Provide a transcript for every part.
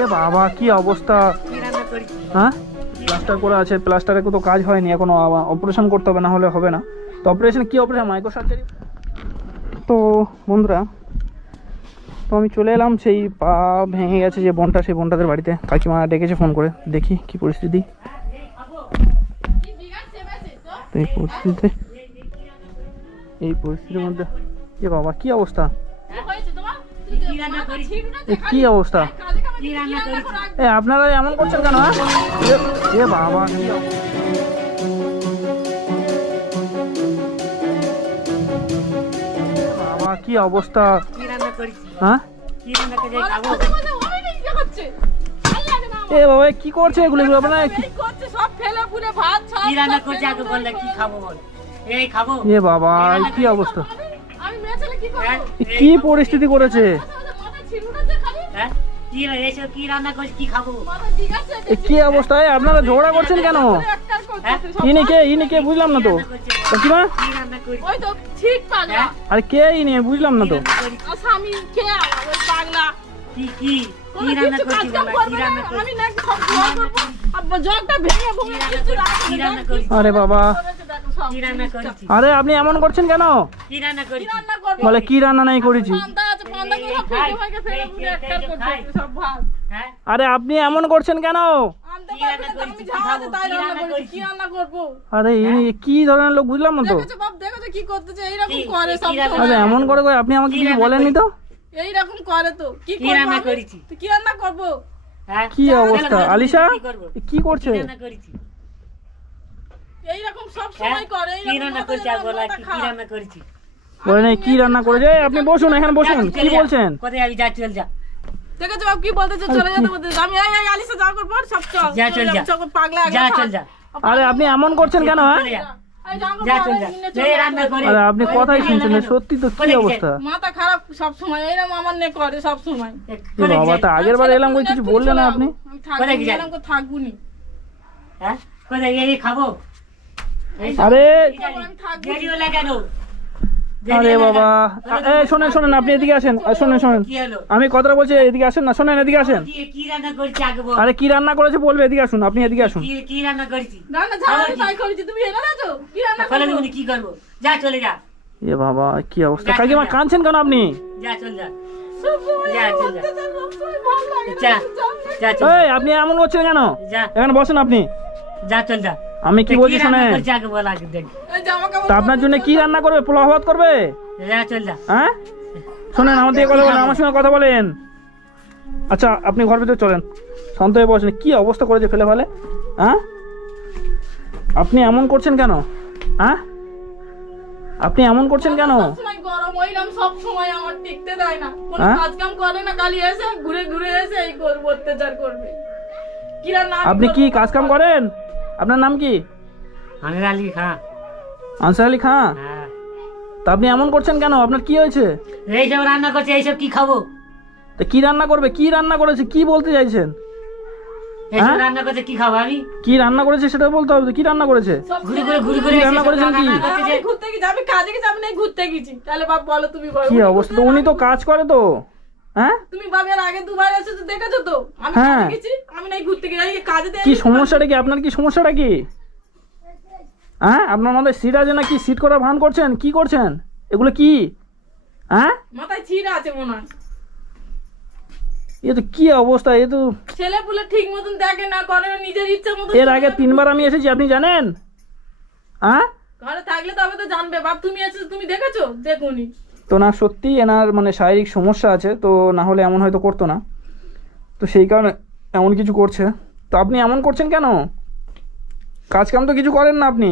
এ বাবা, কি অবস্থা? হ্যাঁ? প্লাস্টার করা আছে প্লাস্টারে তো কাজ হয়নি এখনও অপারেশন করতে হবে, না হলে হবে না। তো অপারেশন কি অপারেশন মাইক্রো সার্জারি তো বন্ধুরা, তো আমি চলে এলাম, সেই পা ভেঙে গেছে যে বোনটা, সেই বোনটাদের বাড়িতে। কাকিমা ডেকেছে ফোন করে, দেখি কি পরিস্থিতি। এই পরিস্থিতিতে, এই পরিস্থিতির মধ্যে এ বাবা, কি অবস্থা? কি অবস্থা? কি রান্না করেছি এ আপনারা এমন করছেন কেন হ্যাঁ? এ- বাবা কি বাবা কি অবস্থা? হ্যাঁ? এ বাবা কি করছে এগুলো? আপনারা কি রান্না করছি আগে বললে কি খাব বল? এই খাব। এ বাবা কি অবস্থা? কি পরিস্থিতি করেছে? কি রা- এইসব কি রান্না করছি কি খাব এ কি অবস্থা? এ আপনারা ঝগড়া করছেন কেন? ইনি কে? ইনি কে? বুঝলাম না তো। কাকিমা আরে কে ইনি? বুঝলাম না তো। আর বাবা। আরে আপনি এমন করছেন কেন? বলে কি রান্না নাই করেছি? হ্যাঁ? আরে আপনি এমন করছেন কেন? কি পারবে রান্না না, তো আমি করেছি? যা কি? আরে ধরনের লোক বুঝলাম না তো? দেখেছ বাপ, দেখেছ কি করতেছে? এইরকম করে সব সময়। আরে এমন করে আপনি আমাকে কিছু বলেননি তো? এইরকম করে তো। কি রান্না করেছি? কি রান্না করব? হ্যাঁ? কি অবস্থা? আলিশা কি করব? কি করছে? এইরকম সব হ্যাঁ? সময় করে কি রান্না মাথা করছি? বলা কি? কি রান্না করেছি? বলেন এই কি রান্না করেছে এই, আপনি বসুন এখানে বসুন। কি বলছেন? কোথায় যাবি? যা চল যা। দেখেছ বাপ কি বলতেছে চলে যেতে বলতেছে আমি এই এই আলিশা যা করব সব চল যা, চল যা। চল, পাগলা যা চল যা। আরে আপনি এমন করছেন কেন হ্যাঁ। করে। আপনি কথাই শুনছেন সত্যি তো কি অবস্থা? মাথা খারাপ সব সময় এরকম আমার নে করে সব সময়। এ বাবা তা আগের বার এলাম কই কিছু বললেন না আপনি? আমি থাকব কোথায় কি যাই? এরকম করে থাকব নি হ্যাঁ? কোথায় এই খাব। আরে আমি থাকব। কেন? আরে বাবা। শোনেন শোনেন আপনি এদিকে আসেন। শোনেন শোনেন। আমি কথাটা বলছি এদিকে আসেন না শোনেন এদিকে আসেন। কি কি রান্না করেছি আগে বল। আরে কি রান্না করেছে বলবে এদিকে আসুন আপনি এদিকে আসুন। কি কি রান্না করেছি? রান্না ঝাড়া তাই করেছি তুমি এনে দাও কি করব? তুমি কি করব? যা চলে যা। এ বাবা কি অবস্থা? কাকিমা কাঁদছেন কেন আপনি? আপনি এমন করছেন কেন? এখানে বসেন আপনি। যা চল যা। আমি কি বলছি তা আপনার জন্য কি রান্না করবে? পোলাও ভাত করবে? যা চল যা। হ্যাঁ? শোনেন আমার দিকে কথা বলেন আমার সঙ্গে কথা বলেন। আচ্ছা আপনি ঘর ভিতরে চলেন। শান্ত হয়ে বসেন। কি অবস্থা করেছে ফেলে ফেলে? হ্যাঁ? আপনি এমন করছেন কেন? হ্যাঁ? আপনি এমন করছেন কেন? গরম ওইরকম সব সময় আমার টিকতে দেয় না। কোনো হ্যাঁ? কাজ কাম করে না খালি এসে ঘুরে ঘুরে এসে এই করব অত্যাচার করবে। কি রান্না আমি আপনি কি? কাজ কাম করেন? আপনার নাম কি? আমির আলী খাঁ। আনসার আলী খাঁ? হ্যাঁ। তা আপনি এমন করছেন কেন? আপনার কি হয়েছে? এইসব রান্না করছে এইসব কি খাব? তা কি রান্না করবে? কি রান্না করেছে? কি বলতে চাইছেন? এইসব হ্যাঁ? রান্না করছে কি খাব আমি? কি রান্না করেছে সেটা বলতে হবে তো, কি রান্না করেছে? ঘুরে ঘুরে ঘুরে ঘুরে কি রান্না করেছেন কি? রান্না করছে যে ঘুরতে কাজে নাই ঘুরতে গেছি। তাহলে বাপ বলো তুমি বলো। কি অবস্থা? তো উনি তো কাজ করে তো। হ্যাঁ? তুমি বাবের আগে দুবার এসেছ দেখেছ তো? আমি হ্যাঁ। গেছি? আমি নাই ঘুরতে গেছি এই কাজে কি সমস্যাটা কি? আপনার কি সমস্যাটা কি? হ্যাঁ? আপনার মাথায় সিট আছে না কি সিট করা ভান করছেন? কি করছেন? এগুলো কি? হ্যাঁ? মাথায় আছে মনে হয়। এ তো কি অবস্থা? এ তো ছেলে পুলে ঠিক মতন দেখে না করে নিজের ইচ্ছা মতন এর আগে তিনবার আমি এসেছি আপনি জানেন? হ্যাঁ? ঘরে থাকলে তবে তো জানবে বাপ তুমি এসেছ তুমি দেখেছ? দেখুনি। তো না সত্যি এনার মানে শারীরিক সমস্যা আছে তো না হলে এমন হয়তো করতো না। তো সেই কারণে এমন কিছু করছে। তো আপনি এমন করছেন কেন? কাজ কাম তো কিছু করেন না আপনি।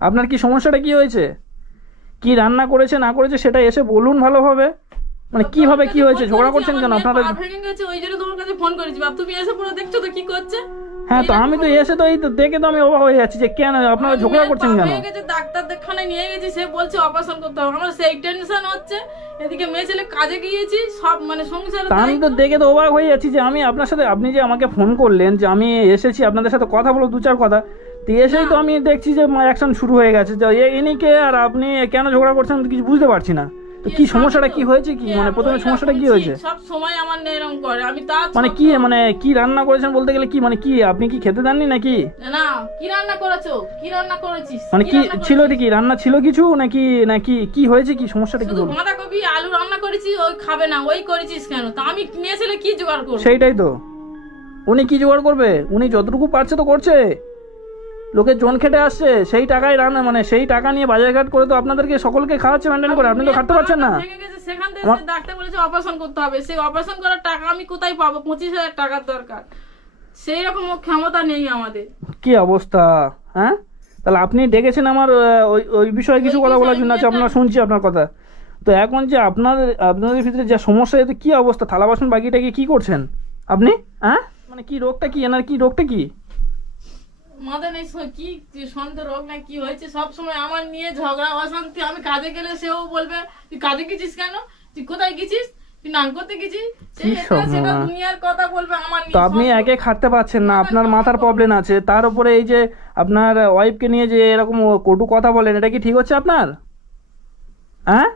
আপনার কি সমস্যাটা কি হয়েছে? কি রান্না করেছে না করেছে সেটা এসে বলুন ভালোভাবে। মানে কীভাবে কি হয়েছে? ঝগড়া করছেন কেন? আপনারা ভেঙে গেছে ওই জন্য তোমার কাছে ফোন করেছি। বাপ তুমি এসে পুরো দেখছ তো কি করছে? হ্যাঁ তো আমি তো এসে তো এই তো দেখে তো আমি অবাক হয়ে যাচ্ছি যে কেন আপনারা ঝগড়া করছেন কেন? ভেঙে গেছে ডাক্তার দেখানে নিয়ে গেছি সে বলছে অপারেশন করতে হবে। আমার সেই টেনশন হচ্ছে। এদিকে মেয়ে ছেলে কাজে গিয়েছি সব মানে সংসারে আমি তো দেখে তো অবাক হয়ে যাচ্ছি যে আমি আপনার সাথে আপনি যে আমাকে ফোন করলেন যে আমি এসেছি আপনাদের সাথে কথা বলো দু চার কথা তো এসেই তো আমি দেখছি যে অ্যাকশন শুরু হয়ে গেছে। যে এ- আর আপনি কেন ঝগড়া করছেন কিছু বুঝতে পারছি না। তো কি সমস্যাটা কি হয়েছে কি? মানে প্রথমে সমস্যাটা কি হয়েছে? সব সময় আমার এরকম করে। আমি তার মানে কি মানে কি রান্না করেছেন বলতে গেলে কি? মানে কি আপনি কি খেতে দেননি নাকি? না কি রান্না করেছ? কি রান্না করেছিস? মানে কি ছিল কি? রান্না ছিল কিছু নাকি নাকি কি হয়েছে কি? সমস্যাটা কি বলুন? বাঁধাকপি আলু রান্না করেছি ওই খাবে না ওই করেছিস কেন? তা আমি মেয়ে ছেলে কি জোগাড় করব? সেইটাই তো। উনি কি জোগাড় করবে? উনি যতটুকু পারছে তো করছে। লোকের জন খেটে আসছে সেই টাকায় রান্না মানে সেই টাকা নিয়ে বাজারঘাট করে তো আপনাদেরকে সকলকে খাওয়াচ্ছে মেনটেন করে। আপনি তো খাটতে পারছেন না। সেখান থেকে ডাক্তার বলেছে অপারেশন করতে হবে। সেই অপারেশন করার টাকা আমি কোথায় পাবো? পঁচিশ হাজার টাকার দরকার। সেই রকম ক্ষমতা নেই আমাদের। কি অবস্থা হ্যাঁ? তাহলে আপনি ডেকেছেন আমার ওই ওই বিষয়ে কিছু কথা বলার জন্য আছে আপনার শুনছি আপনার কথা। তো এখন যে আপনাদের আপনাদের ভিতরে যা সমস্যা এতে কি অবস্থা? থালা বাসন বাকিটাকে কি করছেন? আপনি হ্যাঁ? মানে কি রোগটা কি? এনার কি রোগটা কি? মাথা নেই কি কি রোগ না কি হয়েছে? সব সময় আমার নিয়ে ঝগড়া অশান্তি আমি কাজে গেলে সেও বলবে তুই কাজে গেছিস কেন? তুই কোথায় গেছিস? তুই নান করতে গেছিস সেটা দুনিয়ার কথা বলবে আমার তো আপনি একে খাটতে পারছেন না আপনার মাথার প্রবলেম আছে। তার উপরে এই যে আপনার ওয়াইফকে নিয়ে যে এরকম কটু কথা বলেন এটা কি ঠিক হচ্ছে আপনার? হ্যাঁ?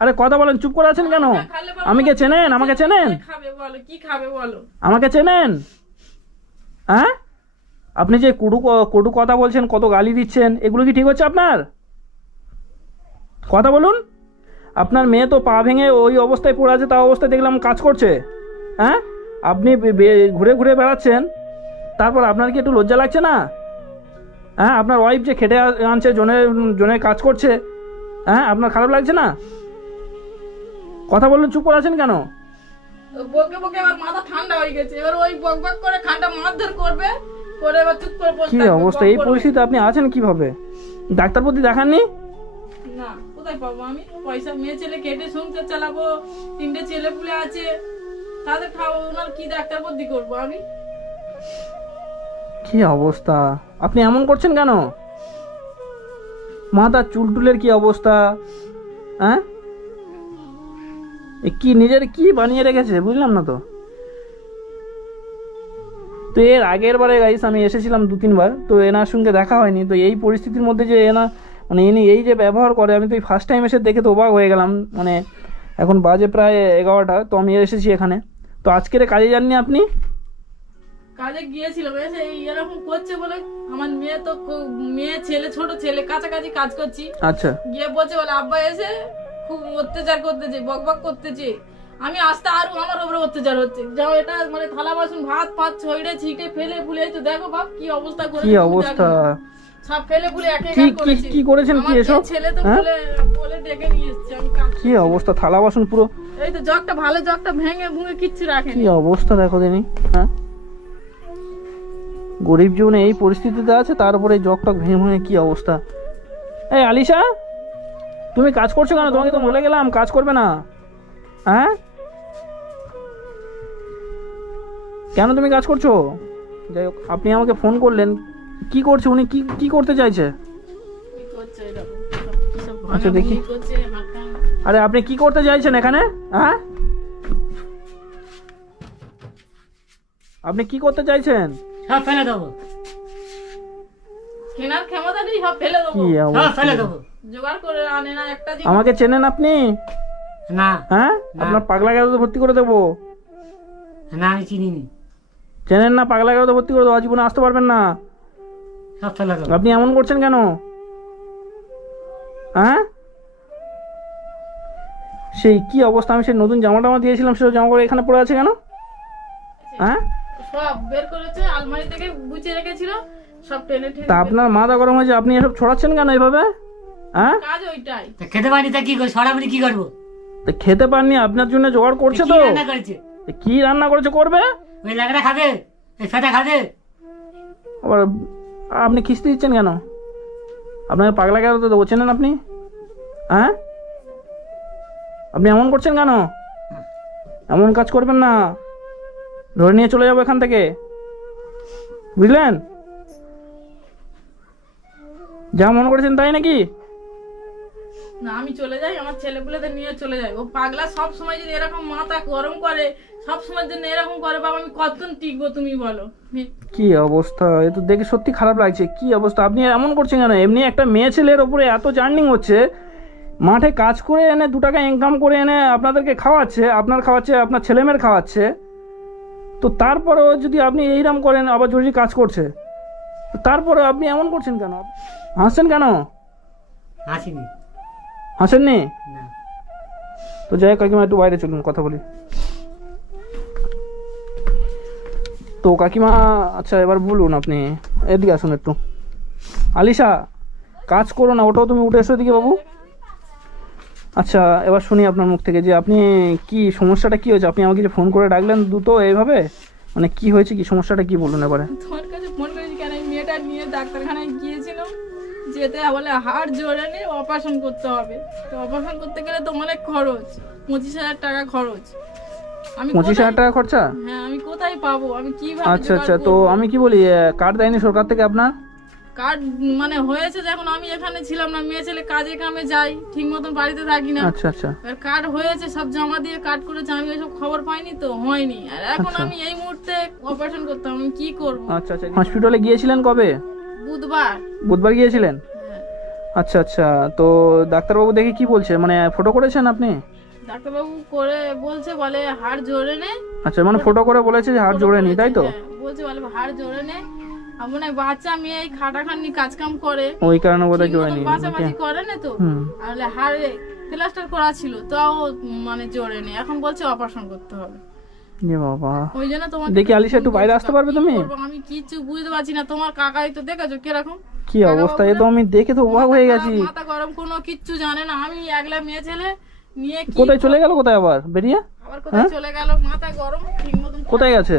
আরে কথা বলেন চুপ করে আছেন কেন? খালে বাবা, আমি কে চেনেন আমাকে চেনেন? খাবে বলো কি খাবে বলো? আমাকে চেনেন? হ্যাঁ? আপনি যে কটু কটু কথা বলছেন, কত গালি দিচ্ছেন, এগুলো কি ঠিক হচ্ছে আপনার? কথা বলুন। আপনার মেয়ে তো পা ভেঙে ওই অবস্থায় পড়ে আছে তা অবস্থায় দেখলাম কাজ করছে। হ্যাঁ? আপনি ঘুরে ঘুরে বেড়াচ্ছেন, তারপর আপনার কি একটু লজ্জা লাগছে না? হ্যাঁ আপনার ওয়াইফ যে খেটে আনছে জনের জনের কাজ করছে হ্যাঁ আপনার খারাপ লাগছে না? কথা বললেন চুপ করে আছেন কেন? বকে বকে আমার মাথা ঠান্ডা হয়ে গেছে, এবার ওই বক বক করে খানটা মারধর করবে কি অবস্থা? এই করবে। পরিস্থিতিতে আপনি আছেন কীভাবে? ডাক্তার প্রতি দেখাননি? না কোথায় পাবো আমি? পয়সা মেয়ে ছেলে কেটে সংসার চালাবো তিনটে ছেলে পুলে আছে তাদের খাব ওনার কি ডাক্তার বুদ্ধি করব আমি? কি অবস্থা? আপনি এমন করছেন কেন? মা মাথার চুলটুলের কি অবস্থা? হ্যাঁ? এ কি নিজের কি বানিয়ে রেখেছে? বুঝলাম না তো। তো এর আগের বারে গাইস আমি এসেছিলাম দু তিনবার। তো এনার সঙ্গে দেখা হয়নি। তো এই পরিস্থিতির মধ্যে যে এনা মানে ইনি এই যে ব্যবহার করে আমি তো এই ফার্স্ট টাইম এসে দেখে তো অবাক হয়ে গেলাম। মানে এখন বাজে প্রায় এগারোটা তো আমি এসেছি এখানে। তো আজকের কাজে যাননি আপনি? কাজে গিয়েছিলাম এসে এরকম করছে বলে আমার মেয়ে তো মেয়ে ছেলে ছোট ছেলে কাছাকাছি কাজ করছি। আচ্ছা। গিয়ে বলছে বলে আব্বা এসে খুব অত্যাচার করতেছে বক বক করতেছে। আমি আসতে আরও আমার উপরে অত্যাচার হচ্ছে। যাও এটা মানে থালা বাসন ভাত ফাত ছইড়ে ছিটে ফেলে ফুলে তো দেখো বাপ কি অবস্থা করে কি অবস্থা? সব ফেলে ফুলে একে করেছি। কি করেছেন কি এসব? ছেলে তো হ্যাঁ? বলে বলে ডেকে নিয়ে এসছে আমি। কি অবস্থা? থালা বাসন পুরো এই তো জগটা ভালো জগটা ভেঙে ভুঙে কিচ্ছু রাখেনি। কি অবস্থা দেখো দিনি হ্যাঁ? গরিব জীবনে এই পরিস্থিতিতে আছে তার উপরে এই জগটক ভেঙে ভেঙে কি অবস্থা? এই আলিশা তুমি কাজ করছ কেন? তোমাকে তো বলে গেলাম কাজ করবে না। হ্যাঁ? কেন তুমি কাজ করছ? যাই হোক আপনি আমাকে ফোন করলেন। কি করছে? উনি কি কি করতে চাইছে? আচ্ছা, দেখি। আরে আপনি কি করতে চাইছেন এখানে? হ্যাঁ? আপনি কি করতে চাইছেন? সব ফেলে দেবো। কেনার ক্ষমতা নেই সব ফেলে দেবো। কি সব ফেলে দেবো। জোগাড় করে আনে না একটা আমাকে চেনেন আপনি? না। হ্যাঁ? আপনার পাগলা গেরোতে ভর্তি করে দেবো। না আমি চিনিনি। চেনেন না পাগলা গেরোতে ভর্তি করে দেবো আজীবনে আসতে পারবেন না। আপনি এমন করছেন কেন? হ্যাঁ? সেই কি অবস্থা? আমি সেই নতুন জামা টামা দিয়েছিলাম সেই জামা করে এখানে পড়ে আছে কেন? হ্যাঁ? সব বের করেছে আলমারি থেকে গুছিয়ে রেখেছিল সব টেনে টেনে তা আপনার মাথা গরম হয়েছে আপনি এসব ছড়াচ্ছেন কেন এইভাবে? হ্যাঁ? কাজ ওইটাই। তা খেতে পারি তা কি করি? সরাবরি কি করব? তা খেতে পাননি আপনার জন্য জোগাড় করছে তো রান্না করেছে? কি রান্না করেছে করবে? ওই খাবে ফেটা খাবে। আবার আপনি কিস্তি দিচ্ছেন কেন? আপনাকে পাগলা গেল তো দেবো চেনেন আপনি? হ্যাঁ? আপনি এমন করছেন কেন? এমন কাজ করবেন না। ধরে নিয়ে চলে যাব এখান থেকে। বুঝলেন? যা মন করেছেন তাই নাকি? না আমি চলে যাই আমার ছেলেপুলেদের নিয়ে চলে যাই। ও পাগলা সব সময় যদি এরকম মাথা গরম করে সব সময় জন্য এরকম করে বাবা আমি কতক্ষণ টিকবো তুমি বলো? কি অবস্থা? এ তো দেখে সত্যি খারাপ লাগছে। কি অবস্থা? আপনি এমন করছেন কেন? এমনি একটা মেয়ে ছেলের ওপরে এত জার্নিং হচ্ছে মাঠে কাজ করে এনে দু টাকা ইনকাম করে এনে আপনাদেরকে খাওয়াচ্ছে আপনার খাওয়াচ্ছে আপনার ছেলেমেয়ের খাওয়াচ্ছে তো তারপরেও যদি আপনি এইরকম করেন আবার জরুরি কাজ করছে তারপরে আপনি এমন করছেন কেন? হাসছেন কেন? আসিনি হাসেননি? না। তো যাই হোক কাকিমা একটু বাইরে চলুন কথা বলি। তো কাকিমা আচ্ছা এবার বলুন আপনি এদিকে আসুন একটু। আলিশা কাজ করো না ওটাও তুমি উঠে এসো এদিকে বাবু। আচ্ছা এবার শুনি আপনার মুখ থেকে যে আপনি কি সমস্যাটা কি হয়েছে? আপনি আমাকে যে ফোন করে ডাকলেন দ্রুত এইভাবে? মানে কি হয়েছে কি সমস্যাটা কি বলুন এবারে? তোমার কাছে ফোন করেছি কেন? মেয়েটা নিয়ে ডাক্তারখানায় গিয়েছিল। যেতে বলে হাড় জোরে নিয়ে অপারেশন করতে হবে। তো অপারেশন করতে গেলে তো অনেক খরচ পঁচিশ হাজার টাকা খরচ। আমি পঁচিশ হাজার টাকা খরচা? হ্যাঁ আমি কোথায় পাবো? আমি কীভাবে আচ্ছা আচ্ছা তো আমি কি বলি কার্ড দেয়নি সরকার থেকে আপনার? কার্ড মানে হয়েছে যখন আমি এখানে ছিলাম না মেয়ে ছেলে কাজে কামে যাই ঠিক মতন বাড়িতে থাকি না। আচ্ছা আচ্ছা। এবার কার্ড হয়েছে সব জমা দিয়ে কার্ড করেছে আমি ওইসব খবর পাইনি তো হয়নি। আর এখন আচ্ছা। আমি এই মুহূর্তে অপারেশন করতাম আমি কি করব? আচ্ছা আচ্ছা হসপিটালে গিয়েছিলেন কবে? বুধবার। বুধবার গিয়েছিলেন। আচ্ছা আচ্ছা। তো ডাক্তারবাবু দেখে কি বলছে? মানে ফটো করেছেন আপনি? ডাক্তারবাবু করে বলছে বলে হাড় জোরে নে। আচ্ছা মানে ফটো করে বলেছে যে হাড় জোরে নি তাই তো? হ্যাঁ, বলছে বলে হাড় জোরে নে। আমার মনে বাচ্চা মেয়ে এই খাটাখাটনি কাজ কাম করে। ওই কারণে বোধহয় জোরে নি বাঁচাবাচি করে না তো? আর হাড়ে প্লাস্টার করা ছিল তাও মানে জোরে নেই এখন বলছে অপারেশন করতে হবে। এ বাবা। ওই জন্য তোমার দেখি আলিশা একটু বাইরে আসতে পারবে তুমি? আমি কিচ্ছু বুঝতে পারছি না। তোমার কাকাই তো দেখেছ কীরকম? কি অবস্থা? এ তো আমি দেখে তো অবাক হয়ে গেছি। মাথা গরম কোনো কিচ্ছু জানে না। আমি একলা মেয়ে ছেলে নিয়ে কি কোথায় চলে গেল কোথায় আবার? বেরিয়ে? আবার কোথায় চলে গেল? মাথা গরম ঠিক মতন কোথায় গেছে?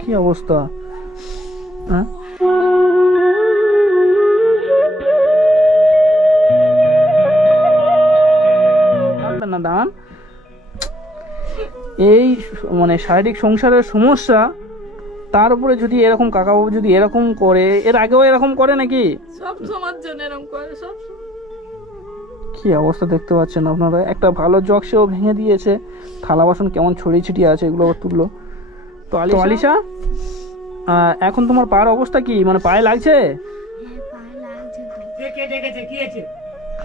কি অবস্থা? হ্যাঁ? না দাঁড়ান। এই মানে শারীরিক সংসারের সমস্যা তার উপরে যদি এরকম কাকাবাবু যদি এরকম করে এর আগেও এরকম করে নাকি? সব সময় জন্য এরকম করে সব কি অবস্থা দেখতে পাচ্ছেন আপনারা? একটা ভালো জগ সেও ভেঙে দিয়েছে। থালা বাসন কেমন ছড়িয়ে ছিটিয়ে আছে এগুলো তুললো। তো আলি- আলিশা? এখন তোমার পায়ের অবস্থা কি? মানে পায়ে লাগছে? কে কে ডেকেছে? কি হয়েছে?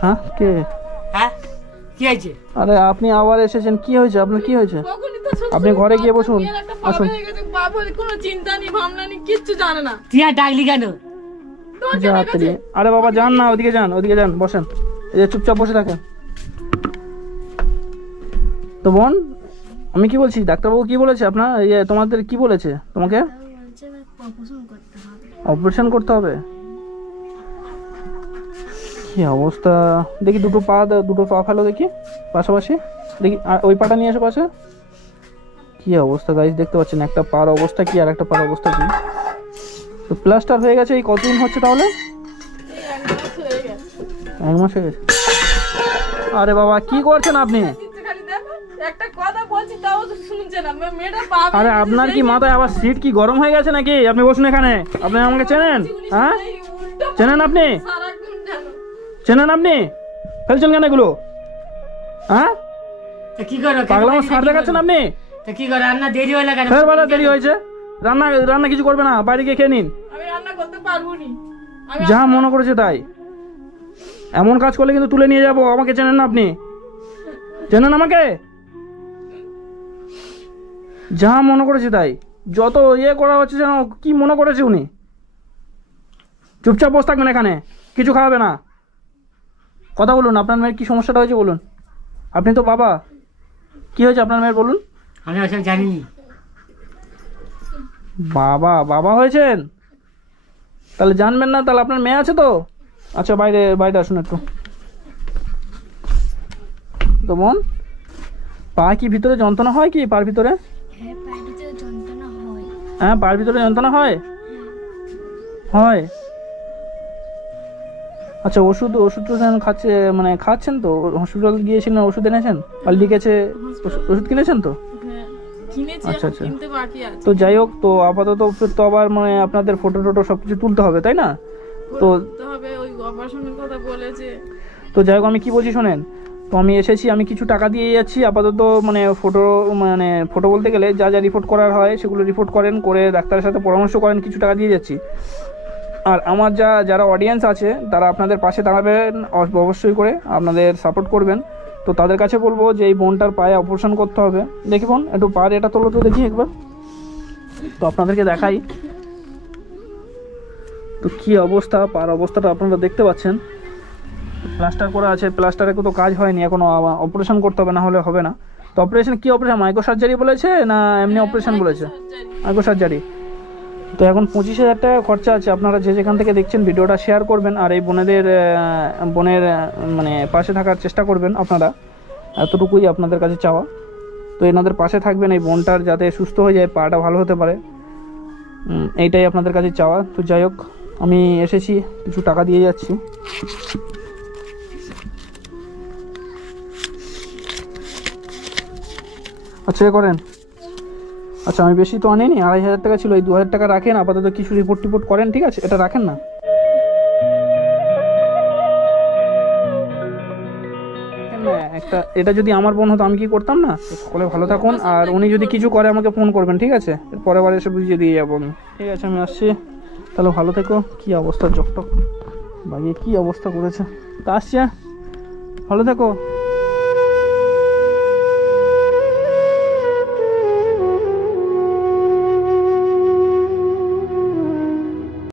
হ্যাঁ কে? হ্যাঁ? কি হয়েছে? আরে আপনি আবার এসেছেন কি হয়েছে? আপনার কি হয়েছে? আপনি ঘরে গিয়ে বসুন। আসুন। কোনো চিন্তা নেই ভাবনা নেই কিচ্ছু জানে না। আর ডাকলি কেন? আরে বাবা যান না ওদিকে যান ওদিকে যান বসেন। এই যে চুপচাপ বসে থাকেন তো বোন আমি কি বলছি? ডাক্তারবাবু কি বলেছে আপনার? ইয়ে তোমাদের কি বলেছে তোমাকে? অপারেশন করতে হবে? কি অবস্থা? দেখি দুটো পা দুটো পা ফেলো দেখি, পাশাপাশি। দেখি ওই পাটা নিয়ে এসো পাশে। কি অবস্থা গাইজ দেখতে পাচ্ছেন, একটা পার অবস্থা কি আর একটা পার অবস্থা কি? তো প্লাস্টার হয়ে গেছে, এই কতদিন হচ্ছে তাহলে? এক মাস হয়ে গেছে। আরে বাবা, কি করছেন আপনি? আরে আপনার কি মাথায় আবার সিট কি গরম হয়ে গেছে নাকি? আপনি বসুন এখানে। আপনি আমাকে চেনেন? হ্যাঁ? চেনেন আপনি? চেনেন আপনি? ফেলছেন কেন এগুলো। হ্যাঁ? কি করো? পাগলাম সার দেখাচ্ছেন আপনি? কি করো? রান্না দেরি হলো কেন ফের বেলা দেরি হয়েছে। রান্না রান্না কিছু করবে না বাইরে গিয়ে খেয়ে নিন। আমি রান্না করতে পারব নি। যা মনে করেছে তাই। এমন কাজ করলে কিন্তু তুলে নিয়ে যাব আমাকে চেনেন না আপনি? চেনেন আমাকে? যা মনে করেছে তাই। যত ইয়ে করা হচ্ছে যেন কি মনে করেছে উনি? চুপচাপ বসে থাকবেন এখানে কিছু খাওয়াবে না। কথা বলুন আপনার মেয়ের কি সমস্যাটা হয়েছে বলুন। আপনি তো বাবা। কি হয়েছে আপনার মেয়ের বলুন। আমি ওসব জানিনি। বাবা বাবা হয়েছেন? তাহলে জানবেন না তাহলে আপনার মেয়ে আছে তো? আচ্ছা বাইরে বাইরে আসুন একটু। তো বোন পা কি ভিতরে যন্ত্রণা হয় কি পার ভিতরে? হ্যাঁ হ্যাঁ। পার ভিতরে যন্ত্রণা হয়। হয়। আচ্ছা ওষুধ ওষুধ টষুধ খাচ্ছে মানে খাচ্ছেন তো? হসপিটাল গিয়েছিলেন ওষুধ এনেছেন? আর লিখেছে ওষুধ- কিনেছেন তো? হ্যাঁ, আচ্ছা, আচ্ছা। তো যাই হোক তো আপাতত তো আবার মানে আপনাদের ফটো টোটো সব কিছু তুলতে হবে তাই না? তো তো যাই হোক আমি কি বলছি শোনেন? তো আমি এসেছি আমি কিছু টাকা দিয়ে যাচ্ছি আপাতত মানে ফটো মানে ফটো বলতে গেলে যা যা রিপোর্ট করার হয় সেগুলো রিপোর্ট করেন করে ডাক্তারের সাথে পরামর্শ করেন কিছু টাকা দিয়ে যাচ্ছি। আর আমার যা যারা অডিয়েন্স আছে তারা আপনাদের পাশে দাঁড়াবেন অব- অবশ্যই করে আপনাদের সাপোর্ট করবেন। তো তাদের কাছে বলব যে এই বোনটার পায়ে অপারেশন করতে হবে। দেখি বোন একটু পার এটা তোলো তো দেখি একবার। তো আপনাদেরকে দেখাই। তো কি অবস্থা পার অবস্থাটা আপনারা দেখতে পাচ্ছেন। প্লাস্টার করা আছে প্লাস্টারে কোনো কাজ হয়নি এখনও অপারেশন করতে হবে না হলে হবে না। তো অপারেশন কি অপারেশন মাইক্রো সার্জারি বলেছে না এমনি অপারেশন বলেছে? মাইক্রো সার্জারি তো এখন পঁচিশ হাজার টাকা খরচা আছে। আপনারা যে যেখান থেকে দেখছেন ভিডিওটা শেয়ার করবেন আর এই বোনেদের বোনের মানে পাশে থাকার চেষ্টা করবেন আপনারা। এতটুকুই আপনাদের কাছে চাওয়া। তো এনাদের পাশে থাকবেন এই বোনটার যাতে সুস্থ হয়ে যায়, পাটা ভালো হতে পারে। এইটাই আপনাদের কাছে চাওয়া। তো যাই হোক, আমি এসেছি, কিছু টাকা দিয়ে যাচ্ছি। আচ্ছা করেন। আচ্ছা আমি বেশি তো আনিনি, আড়াই হাজার টাকা ছিল, এই দু হাজার টাকা রাখেন, আপাতত কিছু রিপোর্ট টিপোর্ট করেন, ঠিক আছে? এটা রাখেন না। একটা, এটা যদি আমার বোন হতো, আমি কি করতাম না? সকলে ভালো থাকুন, আর উনি যদি কিছু করে, আমাকে ফোন করবেন, ঠিক আছে? পরের বার এসে বুঝিয়ে দিয়ে যাব আমি। ঠিক আছে, আমি আসছি। তাহলে ভালো থেকো, কি অবস্থা চকটক বাগিয়ে কি অবস্থা করেছে? তা আসছি? ভালো থেকো।